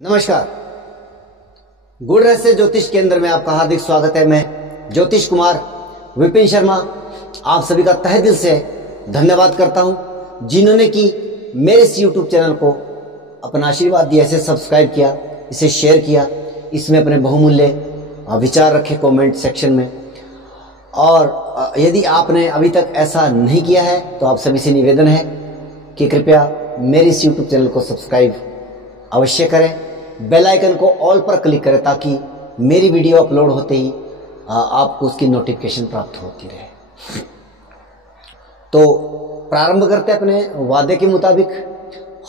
नमस्कार। गुड़ रहस्य ज्योतिष केंद्र में आपका हार्दिक स्वागत है। मैं ज्योतिष कुमार विपिन शर्मा आप सभी का तहे दिल से धन्यवाद करता हूं, जिन्होंने कि मेरे इस YouTube चैनल को अपना आशीर्वाद दिया, इसे सब्सक्राइब किया, इसे शेयर किया, इसमें अपने बहुमूल्य विचार रखे कमेंट सेक्शन में। और यदि आपने अभी तक ऐसा नहीं किया है तो आप सभी से निवेदन है कि कृपया मेरे इस YouTube चैनल को सब्सक्राइब अवश्य करें, बेल आइकन को ऑल पर क्लिक करें ताकि मेरी वीडियो अपलोड होते ही आपको उसकी नोटिफिकेशन प्राप्त होती रहे। तो प्रारंभ करते हैं अपने वादे के मुताबिक।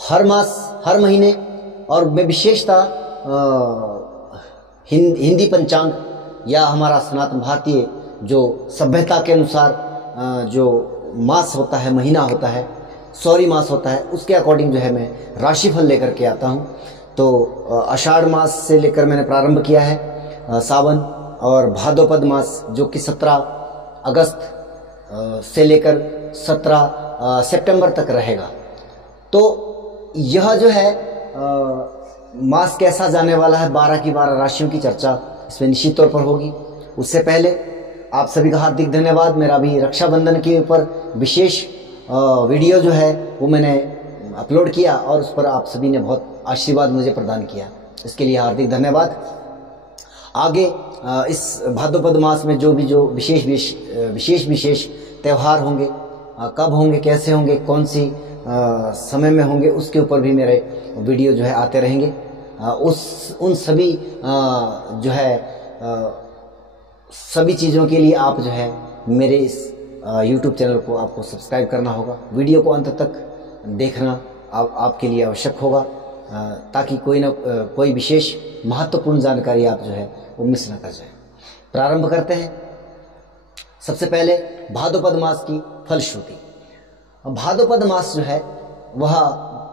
हर मास, हर महीने और मैं विशेषता हिंदी पंचांग या हमारा सनातन भारतीय जो सभ्यता के अनुसार जो मास होता है, महीना होता है, सौरी मास होता है, उसके अकॉर्डिंग जो है मैं राशिफल लेकर के आता हूँ। तो आषाढ़ मास से लेकर मैंने प्रारंभ किया है सावन, और भाद्रपद मास जो कि 17 अगस्त से लेकर 17 सितंबर तक रहेगा। तो यह जो है मास कैसा जाने वाला है, 12 की 12 राशियों की चर्चा इसमें निश्चित तौर पर होगी। उससे पहले आप सभी का हार्दिक धन्यवाद। मेरा अभी रक्षाबंधन के ऊपर विशेष वीडियो जो है वो मैंने अपलोड किया और उस पर आप सभी ने बहुत आशीर्वाद मुझे प्रदान किया, इसके लिए हार्दिक धन्यवाद। आगे इस भाद्रपद मास में जो विशेष त्यौहार होंगे, कब होंगे, कैसे होंगे, कौन सी समय में होंगे, उसके ऊपर भी मेरे वीडियो जो है आते रहेंगे। उन सभी जो है सभी चीज़ों के लिए आप जो है मेरे इस YouTube चैनल को आपको सब्सक्राइब करना होगा। वीडियो को अंत तक देखना आपके लिए आवश्यक होगा ताकि कोई विशेष महत्वपूर्ण जानकारी आप जो है वो मिस न कर जाए। प्रारंभ करते हैं। सबसे पहले भाद्रपद मास की फलश्रुति। भाद्रपद मास जो है वह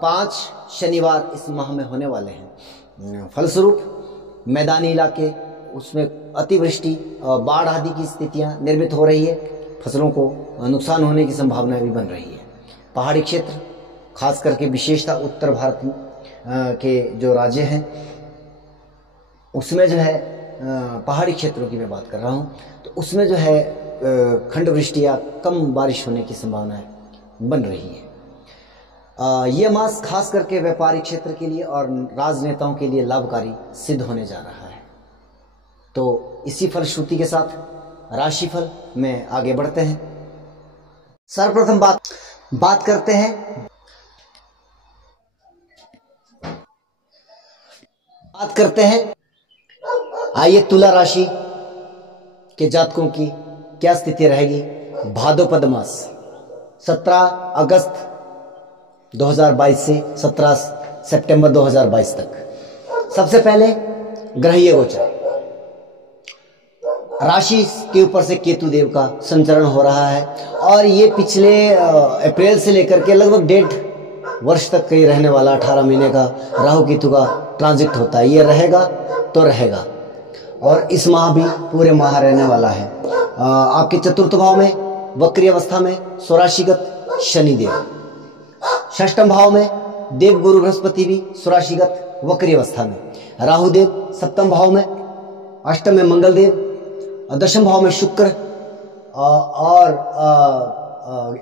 5 शनिवार इस माह में होने वाले हैं। फलस्वरूप मैदानी इलाके उसमें अतिवृष्टि और बाढ़ आदि की स्थितियां निर्मित हो रही है, फसलों को नुकसान होने की संभावना भी बन रही है। पहाड़ी क्षेत्र खास करके विशेषता उत्तर भारत के जो राज्य हैं उसमें जो है पहाड़ी क्षेत्रों की मैं बात कर रहा हूं, तो उसमें जो है खंड वृष्टि या कम बारिश होने की संभावना बन रही है। यह मास खास करके व्यापारिक क्षेत्र के लिए और राजनेताओं के लिए लाभकारी सिद्ध होने जा रहा है। तो इसी फलश्रुति के साथ राशिफल में आगे बढ़ते हैं। सर्वप्रथम बात करते हैं आइए तुला राशि के जातकों की क्या स्थिति रहेगी भाद्रपद मास 17 अगस्त 2022 से 17 सितंबर 2022 तक। सबसे पहले ग्रहीय गोचर, राशि के ऊपर से केतु देव का संचरण हो रहा है और ये पिछले अप्रैल से लेकर के लगभग 1.5 वर्ष तक कहीं रहने वाला 18 महीने का राहु केतु का ट्रांजिट होता है। ये रहेगा तो रहेगा और इस माह भी पूरे माह रहने वाला है। आपके चतुर्थ भाव में वक्री अवस्था में स्वराशिगत शनिदेव, षष्ठम भाव में देव गुरु बृहस्पति भी स्वराशिगत वक्री अवस्था में, राहुदेव सप्तम भाव में, अष्टम में मंगलदेव, दशम भाव में शुक्र और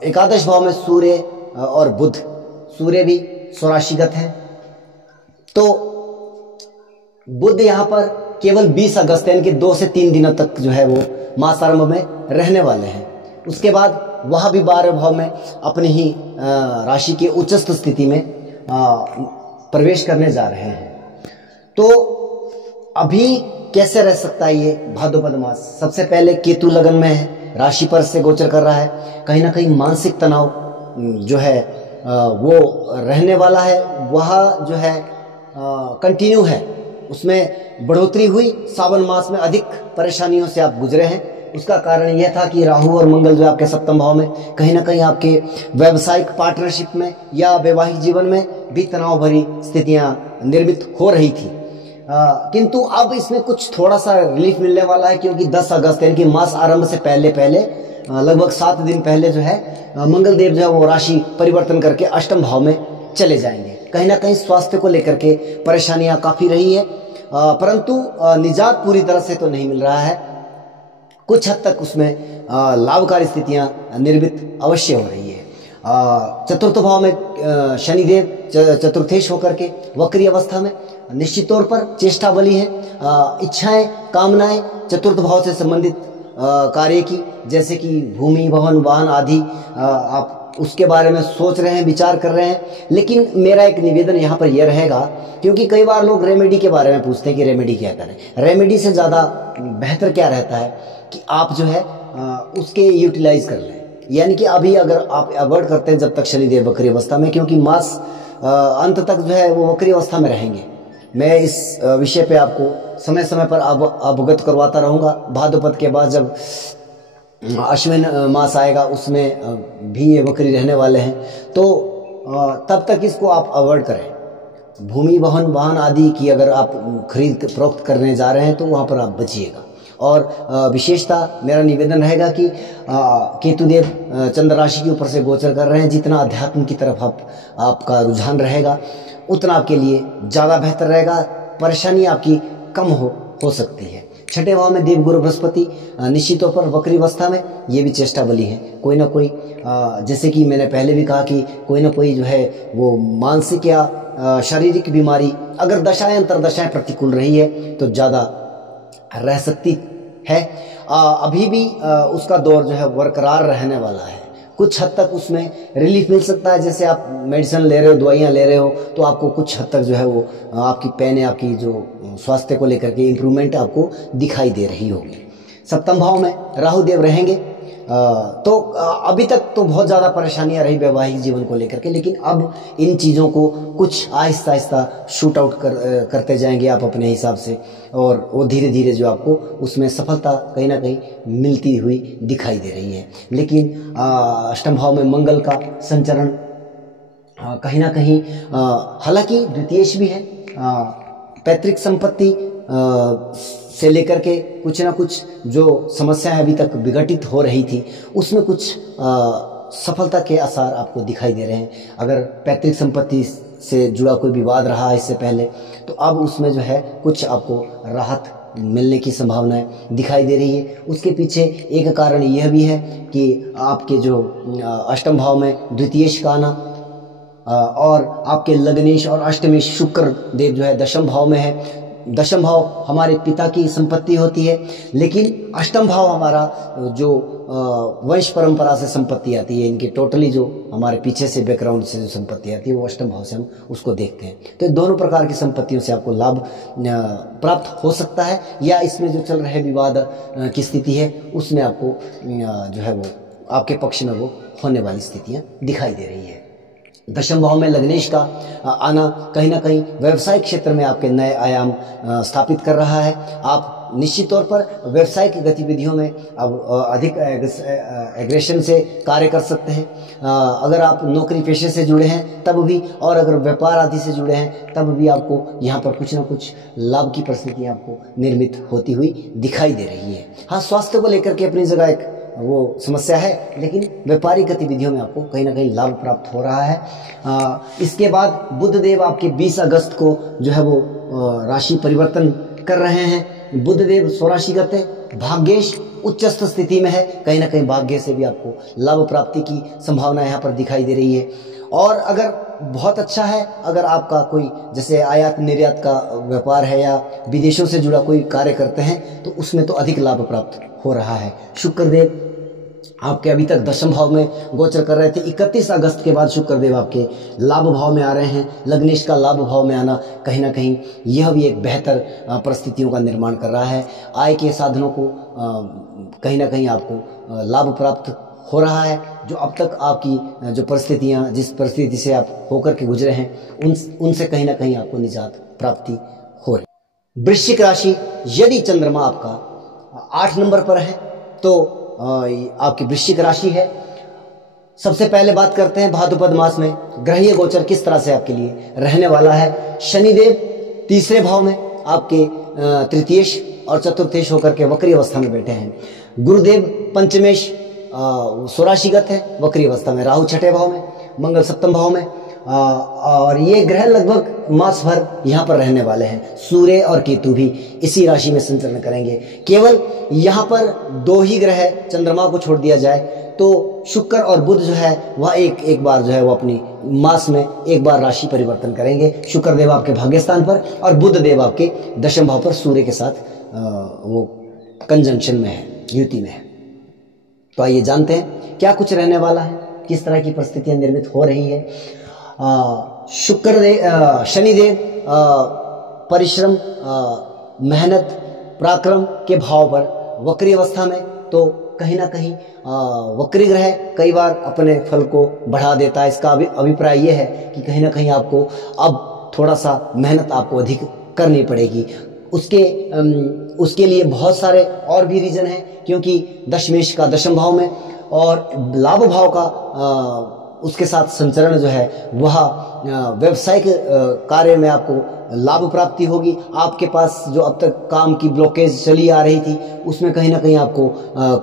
एकादश भाव में सूर्य और बुध। सूर्य भी स्वराशिगत है। तो बुध यहाँ पर केवल 20 अगस्त यानी कि 2 से 3 दिनों तक जो है वो मासारंभ में रहने वाले हैं। उसके बाद वह भी 12 भाव में अपनी ही राशि के उच्चस्थ स्थिति में प्रवेश करने जा रहे हैं। तो अभी कैसे रह सकता है ये भाद्रपद मास? सबसे पहले केतु लगन में है, राशि पर से गोचर कर रहा है। कहीं ना कहीं मानसिक तनाव जो है वो रहने वाला है, वह जो है कंटिन्यू है, उसमें बढ़ोतरी हुई। सावन मास में अधिक परेशानियों से आप गुजरे हैं। उसका कारण यह था कि राहु और मंगल जो आपके सप्तम भाव में कहीं ना कहीं आपके व्यावसायिक पार्टनरशिप में या वैवाहिक जीवन में भी तनाव भरी स्थितियां निर्मित हो रही थी। किंतु अब इसमें कुछ थोड़ा सा रिलीफ मिलने वाला है क्योंकि 10 अगस्त यानी कि मास आरंभ से पहले लगभग 7 दिन पहले जो है मंगल देव जो है वो राशि परिवर्तन करके अष्टम भाव में चले जाएंगे। कहीं ना कहीं स्वास्थ्य को लेकर के परेशानियां काफी रही है, परंतु निजात पूरी तरह से तो नहीं मिल रहा है। कुछ हद तक उसमें लाभकारी स्थितियां निर्मित अवश्य हो रही है। चतुर्थ भाव में शनिदेव चतुर्थेश होकर के वक्री अवस्था में निश्चित तौर पर चेष्टा बली है, इच्छाएं कामनाएं चतुर्थ भाव से संबंधित कार्य की, जैसे कि भूमि भवन वाहन आदि आप उसके बारे में सोच रहे हैं, विचार कर रहे हैं। लेकिन मेरा एक निवेदन यहाँ पर यह रहेगा, क्योंकि कई बार लोग रेमेडी के बारे में पूछते हैं कि रेमेडी क्या करें। रेमेडी से ज़्यादा बेहतर क्या रहता है कि आप जो है उसके यूटिलाइज कर लें, यानी कि अभी अगर आप अवॉइड करते हैं जब तक शनिदेव वक्री अवस्था में, क्योंकि मास अंत तक जो है वो वक्री अवस्था में रहेंगे। मैं इस विषय पे आपको समय समय पर अवगत करवाता रहूँगा। भाद्रपद के बाद जब अश्विन मास आएगा उसमें भी ये वक्री रहने वाले हैं, तो तब तक इसको आप अवॉइड करें। भूमि भवन वाहन आदि की अगर आप खरीद फरोख्त करने जा रहे हैं तो वहाँ पर आप बचिएगा। और विशेषता मेरा निवेदन रहेगा कि केतुदेव चंद्र राशि के ऊपर से गोचर कर रहे हैं, जितना अध्यात्म की तरफ आपका रुझान रहेगा उतना आपके लिए ज़्यादा बेहतर रहेगा, परेशानी आपकी कम हो सकती है। छठे भाव में देवगुरु बृहस्पति निश्चित तौर पर वक्री अवस्था में, ये भी चेष्टा बली है। कोई ना कोई जैसे कि मैंने पहले भी कहा कि कोई ना कोई जो है वो मानसिक या शारीरिक बीमारी अगर दशाएं अंतरदशाएं प्रतिकूल रही है तो ज़्यादा रह सकती है। अभी भी उसका दौर जो है बरकरार रहने वाला है। कुछ हद तक उसमें रिलीफ मिल सकता है, जैसे आप मेडिसिन ले रहे हो, दवाइयाँ ले रहे हो, तो आपको कुछ हद तक जो है वो आपकी पेन है, आपकी जो स्वास्थ्य को लेकर के इम्प्रूवमेंट आपको दिखाई दे रही होगी। सप्तम भाव में राहु देव रहेंगे, तो अभी तक तो बहुत ज़्यादा परेशानियां रही वैवाहिक जीवन को लेकर के, लेकिन अब इन चीज़ों को कुछ आहिस्ता आहिस्ता शूट आउट करते जाएंगे आप अपने हिसाब से, और वो धीरे धीरे जो आपको उसमें सफलता कहीं ना कहीं मिलती हुई दिखाई दे रही है। लेकिन अष्टम भाव में मंगल का संचरण कहीं ना कहीं, हालांकि द्वितीयेश भी है, पैतृक संपत्ति से लेकर के कुछ ना कुछ जो समस्याएं अभी तक विघटित हो रही थी उसमें कुछ सफलता के आसार आपको दिखाई दे रहे हैं। अगर पैतृक संपत्ति से जुड़ा कोई विवाद रहा है इससे पहले, तो अब उसमें जो है कुछ आपको राहत मिलने की संभावनाएं दिखाई दे रही है। उसके पीछे एक कारण यह भी है कि आपके जो अष्टम भाव में द्वितीयेश का आना, और आपके लग्नेश और अष्टमेश शुक्र देव जो है दशम भाव में है। दशम भाव हमारे पिता की संपत्ति होती है, लेकिन अष्टम भाव हमारा जो वंश परंपरा से संपत्ति आती है, इनके टोटली जो हमारे पीछे से बैकग्राउंड से जो संपत्ति आती है वो अष्टम भाव से हम उसको देखते हैं। तो दोनों प्रकार की संपत्तियों से आपको लाभ प्राप्त हो सकता है, या इसमें जो चल रहे विवाद की स्थिति है उसमें आपको जो है वो आपके पक्ष में वो होने वाली स्थितियाँ दिखाई दे रही है। दशम भाव में लग्नेश का आना कहीं ना कहीं व्यवसायिक क्षेत्र में आपके नए आयाम स्थापित कर रहा है। आप निश्चित तौर पर व्यवसायिक गतिविधियों में अब अधिक एग्रेशन से कार्य कर सकते हैं। अगर आप नौकरी पेशे से जुड़े हैं तब भी, और अगर व्यापार आदि से जुड़े हैं तब भी आपको यहाँ पर कुछ ना कुछ लाभ की परिस्थितियाँ आपको निर्मित होती हुई दिखाई दे रही है। हाँ, स्वास्थ्य को लेकर के अपनी जगह एक वो समस्या है, लेकिन व्यापारिक गतिविधियों में आपको कहीं ना कहीं लाभ प्राप्त हो रहा है। इसके बाद बुध देव आपके 20 अगस्त को जो है वो राशि परिवर्तन कर रहे हैं। बुध देव स्वराशिगत है, भाग्येश उच्चस्थ स्थिति में है, कहीं ना कहीं भाग्य से भी आपको लाभ प्राप्ति की संभावना यहाँ पर दिखाई दे रही है। और अगर बहुत अच्छा है, अगर आपका कोई जैसे आयात निर्यात का व्यापार है या विदेशों से जुड़ा कोई कार्य करते हैं तो उसमें तो अधिक लाभ प्राप्त हो रहा है। शुक्रदेव आपके अभी तक दशम भाव में गोचर कर रहे थे, 31 अगस्त के बाद शुक्रदेव आपके लाभ भाव में आ रहे हैं। लग्नेश का लाभ भाव में आना कहीं ना कहीं यह भी एक बेहतर परिस्थितियों का निर्माण कर रहा है। आय के साधनों को कहीं ना कहीं आपको लाभ प्राप्त हो रहा है। जो अब तक आपकी जो परिस्थितियाँ, जिस परिस्थिति से आप होकर के गुजरे हैं उनसे कहीं ना कहीं आपको निजात प्राप्ति हो रही। वृश्चिक राशि, यदि चंद्रमा आपका 8 नंबर पर है तो आपकी वृश्चिक राशि है। सबसे पहले बात करते हैं भाद्रपद मास में ग्रहीय गोचर किस तरह से आपके लिए रहने वाला है। शनिदेव तीसरे भाव में आपके तृतीयेश और चतुर्थेश होकर के वक्री अवस्था में बैठे हैं। गुरुदेव पंचमेश स्वराशिगत है वक्री अवस्था में। राहु छठे भाव में, मंगल सप्तम भाव में, और ये ग्रह लगभग मास भर यहाँ पर रहने वाले हैं। सूर्य और केतु भी इसी राशि में संचरण करेंगे। केवल यहाँ पर 2 ही ग्रह चंद्रमा को छोड़ दिया जाए तो शुक्र और बुध जो है वह एक बार जो है वो अपनी मास में एक बार राशि परिवर्तन करेंगे। शुक्र देव आपके भाग्य स्थान पर और बुध देव आपके दशम भाव पर सूर्य के साथ वो कंजंक्शन में है, युति में है। तो आइए जानते हैं क्या कुछ रहने वाला है, किस तरह की परिस्थितियां निर्मित हो रही है। शनिदेव परिश्रम, मेहनत, पराक्रम के भाव पर वक्री अवस्था में, तो कहीं ना कहीं वक्री ग्रह कई बार अपने फल को बढ़ा देता है। इसका अभिप्राय यह है कि कहीं ना कहीं आपको अब थोड़ा सा मेहनत आपको अधिक करनी पड़ेगी। उसके लिए बहुत सारे और भी रीजन हैं, क्योंकि दशमेश का दशम भाव में और लाभ भाव का उसके साथ संचरण जो है वह व्यावसायिक कार्य में आपको लाभ प्राप्ति होगी। आपके पास जो अब तक काम की ब्लॉकेज चली आ रही थी उसमें कहीं ना कहीं आपको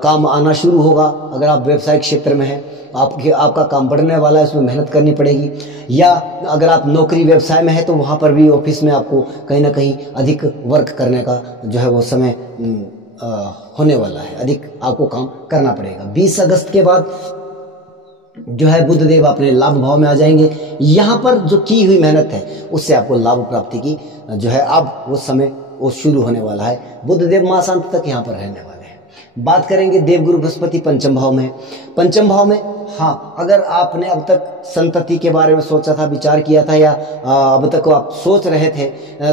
काम आना शुरू होगा। अगर आप व्यावसायिक क्षेत्र में हैं आपका काम बढ़ने वाला है, उसमें मेहनत करनी पड़ेगी। या अगर आप नौकरी व्यवसाय में है तो वहाँ पर भी ऑफिस में आपको कहीं ना कहीं अधिक वर्क करने का जो है वो समय होने वाला है, अधिक आपको काम करना पड़ेगा। 20 अगस्त के बाद जो है बुध देव अपने लाभ भाव में आ जाएंगे। यहाँ पर जो की हुई मेहनत है उससे आपको लाभ प्राप्ति की जो है अब वो समय वो शुरू होने वाला है। बुध देव मासांत तक यहाँ पर रहने वाले हैं। बात करेंगे देवगुरु बृहस्पति पंचम भाव में। पंचम भाव में हाँ, अगर आपने अब तक संतति के बारे में सोचा था, विचार किया था, या अब तक आप सोच रहे थे,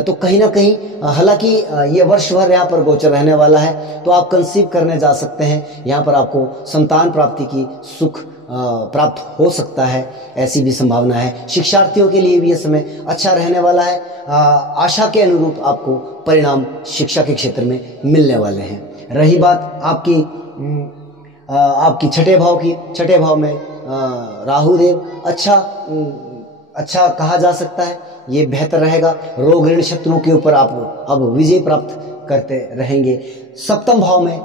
तो कहीं ना कहीं हालांकि ये वर्ष भर यहाँ पर गोचर रहने वाला है, तो आप कंसीव करने जा सकते हैं। यहाँ पर आपको संतान प्राप्ति की सुख प्राप्त हो सकता है, ऐसी भी संभावना है। शिक्षार्थियों के लिए भी यह समय अच्छा रहने वाला है। आशा के अनुरूप आपको परिणाम शिक्षा के क्षेत्र में मिलने वाले हैं। रही बात आपकी छठे भाव की, छठे भाव में राहु देव अच्छा कहा जा सकता है, ये बेहतर रहेगा। रोग ऋण शत्रुओं के ऊपर आप अब विजय प्राप्त करते रहेंगे। सप्तम भाव में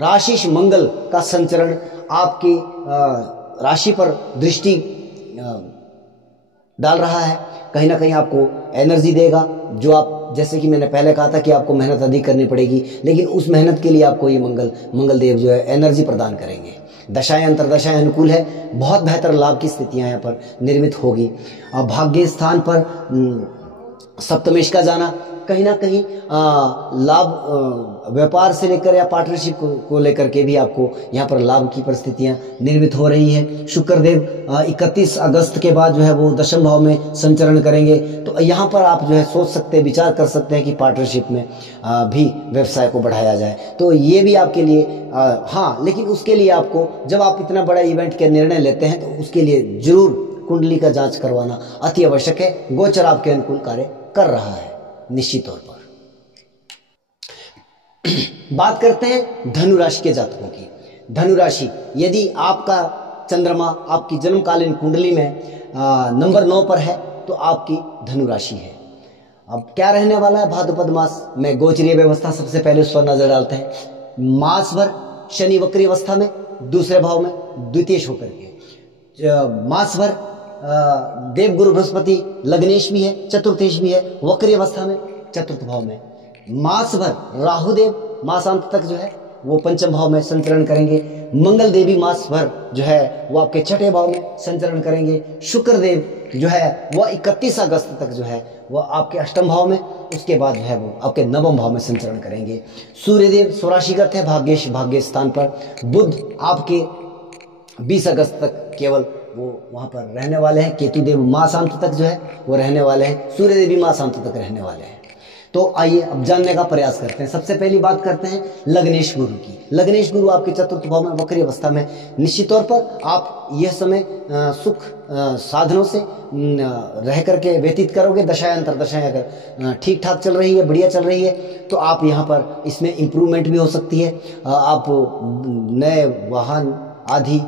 राशिश मंगल का संचरण आपकी राशि पर दृष्टि डाल रहा है, कहीं ना कहीं आपको एनर्जी देगा। जो आप, जैसे कि मैंने पहले कहा था कि आपको मेहनत अधिक करनी पड़ेगी, लेकिन उस मेहनत के लिए आपको ये मंगल देव जो है एनर्जी प्रदान करेंगे। दशाएं अंतरदशाएं अनुकूल है, बहुत बेहतर लाभ की स्थितियां यहाँ पर निर्मित होगी। भाग्य स्थान पर सप्तमेश का जाना कहीं ना कहीं लाभ व्यापार से लेकर या पार्टनरशिप को लेकर के भी आपको यहाँ पर लाभ की परिस्थितियां निर्मित हो रही है। शुक्रदेव 31 अगस्त के बाद जो है वो दशम भाव में संचरण करेंगे, तो यहाँ पर आप जो है सोच सकते हैं, विचार कर सकते हैं कि पार्टनरशिप में भी व्यवसाय को बढ़ाया जाए। तो ये भी आपके लिए हाँ, लेकिन उसके लिए आपको, जब आप इतना बड़ा इवेंट के निर्णय लेते हैं तो उसके लिए जरूर कुंडली का जांच करवाना अति आवश्यक है। गोचर आपके अनुकूल कार्य कर रहा है निश्चित तौर पर। बात करते हैं धनु राशि के जातकों की। धनु राशि, यदि आपका चंद्रमा आपकी जन्मकालीन कुंडली में नंबर 9 पर है तो आपकी धनु राशि है। अब क्या रहने वाला है भाद्रपद मास में, गोचरीय व्यवस्था सबसे पहले उस पर नजर डालते हैं। मास भर शनि वक्री अवस्था में दूसरे भाव में द्वितीयेश होकर के, मास भर देवगुरु बृहस्पति लग्नेश भी है, चतुर्थेश भी है, वक्री अवस्था में चतुर्थ भाव में। मास भर राहुदेव मासांत तक जो है वो पंचम भाव में संचरण करेंगे। मंगल देवी मास भर जो है वो आपके छठे भाव में संचरण करेंगे। शुक्र देव जो है वह 31 अगस्त तक जो है वह आपके अष्टम भाव में, उसके बाद जो है वो आपके नवम भाव में संचरण करेंगे। सूर्यदेव स्वराशिगत है भाग्य स्थान पर। बुध आपके 20 अगस्त तक केवल वो वहां पर रहने वाले हैं। केतु देव मासांत तक जो है वो रहने वाले हैं। सूर्य देव भी मासांत तक रहने वाले हैं। तो आइए अब जानने का प्रयास करते हैं। सबसे पहली बात करते हैं लग्नेश गुरु की। लग्नेश गुरु आपके चतुर्थ भाव में वक्री अवस्था में। निश्चित तौर पर आप यह समय सुख साधनों से रह करके व्यतीत करोगे। दशाएं अंतरदशाएं अगर ठीक ठाक चल रही है, बढ़िया चल रही है, तो आप यहाँ पर इसमें इम्प्रूवमेंट भी हो सकती है। आप नए वाहन आदि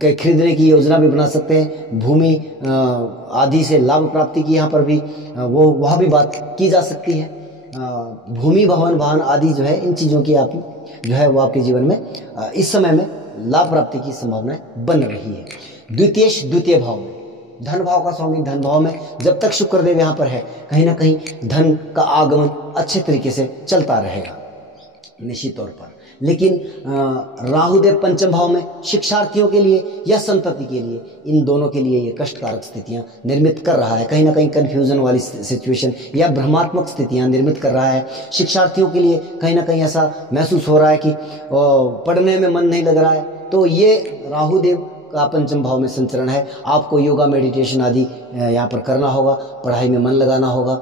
के खरीदने की योजना भी बना सकते हैं। भूमि आदि से लाभ प्राप्ति की यहाँ पर भी वह भी बात की जा सकती है। भूमि भवन वाहन आदि जो है, इन चीज़ों की आप जो है वो आपके जीवन में इस समय में लाभ प्राप्ति की संभावना बन रही है। द्वितीय भाव में धन भाव का स्वामी, धन भाव में जब तक शुक्रदेव यहाँ पर है कहीं ना कहीं धन का आगमन अच्छे तरीके से चलता रहेगा निश्चित तौर पर। लेकिन राहुदेव पंचम भाव में शिक्षार्थियों के लिए या संतति के लिए, इन दोनों के लिए ये कष्टकारक स्थितियां निर्मित कर रहा है, कहीं ना कहीं कंफ्यूजन वाली सिचुएशन या भ्रमात्मक स्थितियां निर्मित कर रहा है। शिक्षार्थियों के लिए कहीं ना कहीं ऐसा महसूस हो रहा है कि पढ़ने में मन नहीं लग रहा है, तो ये राहुदेव का पंचम भाव में संचरण है। आपको योगा मेडिटेशन आदि यहाँ पर करना होगा, पढ़ाई में मन लगाना होगा,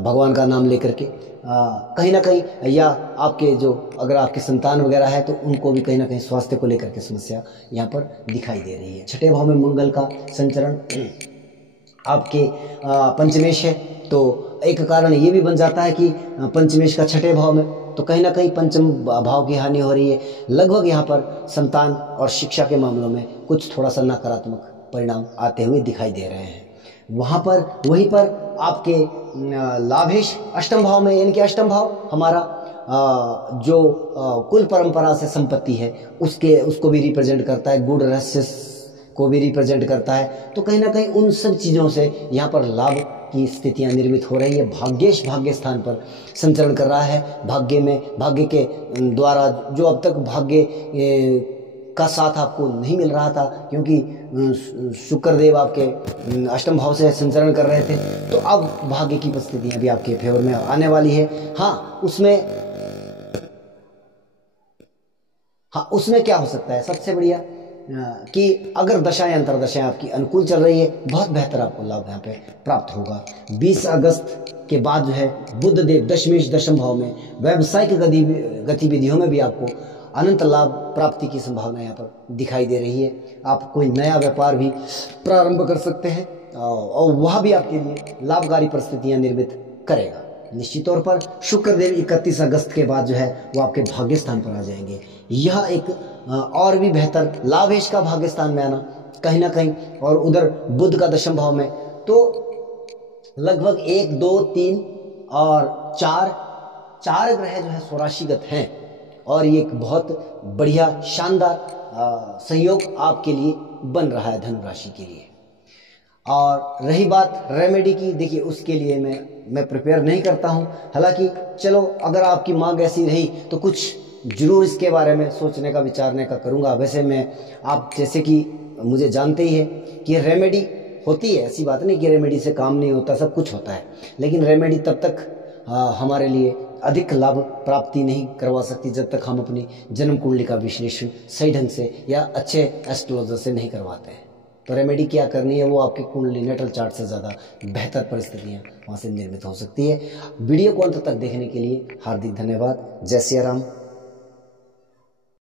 भगवान का नाम लेकर के कहीं ना कहीं, या आपके जो अगर आपके संतान वगैरह है तो उनको भी कहीं ना कहीं स्वास्थ्य को लेकर के समस्या यहाँ पर दिखाई दे रही है। छठे भाव में मंगल का संचरण आपके पंचमेश है, तो एक कारण ये भी बन जाता है कि पंचमेश का छठे भाव में, तो कहीं ना कहीं पंचम भाव की हानि हो रही है। लगभग यहाँ पर संतान और शिक्षा के मामलों में कुछ थोड़ा सा नकारात्मक परिणाम आते हुए दिखाई दे रहे हैं। वहाँ पर वहीं पर आपके लाभेश अष्टम भाव में, यानी कि अष्टम भाव हमारा जो कुल परंपरा से संपत्ति है उसको भी रिप्रेजेंट करता है, गुड़ रहस्य को भी रिप्रेजेंट करता है। तो कहीं ना कहीं उन सब चीज़ों से यहाँ पर लाभ की स्थितियाँ निर्मित हो रही है। भाग्येश भाग्य स्थान पर संचरण कर रहा है। भाग्य के द्वारा जो अब तक भाग्य का साथ आपको नहीं मिल रहा था, क्योंकि शुक्रदेव आपके अष्टम भाव से संचरण कर रहे थे, तो अब भाग्य की परिस्थितियां भी आपके फेवर में आने वाली है। हाँ, उसमें क्या हो सकता है सबसे बढ़िया कि अगर दशाएं अंतरदशाएं आपकी अनुकूल चल रही है, बहुत बेहतर आपको लाभ यहाँ पे प्राप्त होगा। 20 अगस्त के बाद जो है बुध देव दशमेश दशम भाव में व्यावसायिक गतिविधियों में भी आपको अनंत लाभ प्राप्ति की संभावना यहाँ पर दिखाई दे रही है। आप कोई नया व्यापार भी प्रारंभ कर सकते हैं और वह भी आपके लिए लाभकारी परिस्थितियाँ निर्मित करेगा। निश्चित तौर पर शुक्रदेव 31 अगस्त के बाद जो है वो आपके भाग्य स्थान पर आ जाएंगे। यह एक और भी बेहतर लाभेश का भाग्य स्थान में आना कहीं ना कहीं, और उधर बुध का दशम भाव में, तो लगभग 1, 2, 3 और 4 ग्रह जो है स्वराशिगत हैं, और ये एक बहुत बढ़िया शानदार संयोग आपके लिए बन रहा है धनु राशि के लिए। और रही बात रेमेडी की, देखिए उसके लिए मैं प्रिपेयर नहीं करता हूँ। हालांकि चलो अगर आपकी मांग ऐसी रही तो कुछ जरूर इसके बारे में सोचने का विचारने का करूँगा। वैसे मैं, आप जैसे कि मुझे जानते ही है कि रेमेडी होती है, ऐसी बात नहीं कि रेमेडी से काम नहीं होता, सब कुछ होता है, लेकिन रेमेडी तब तक हमारे लिए अधिक लाभ प्राप्ति नहीं करवा सकती जब तक हम अपनी जन्म कुंडली का विश्लेषण सही ढंग से या अच्छे एस्ट्रोलॉजर से नहीं करवाते हैं। तो रेमेडी क्या करनी है, वो आपकी कुंडली नेटल चार्ट से ज़्यादा बेहतर परिस्थितियाँ वहाँ से निर्मित हो सकती है। वीडियो को अंत तक देखने के लिए हार्दिक धन्यवाद। जय सिया राम।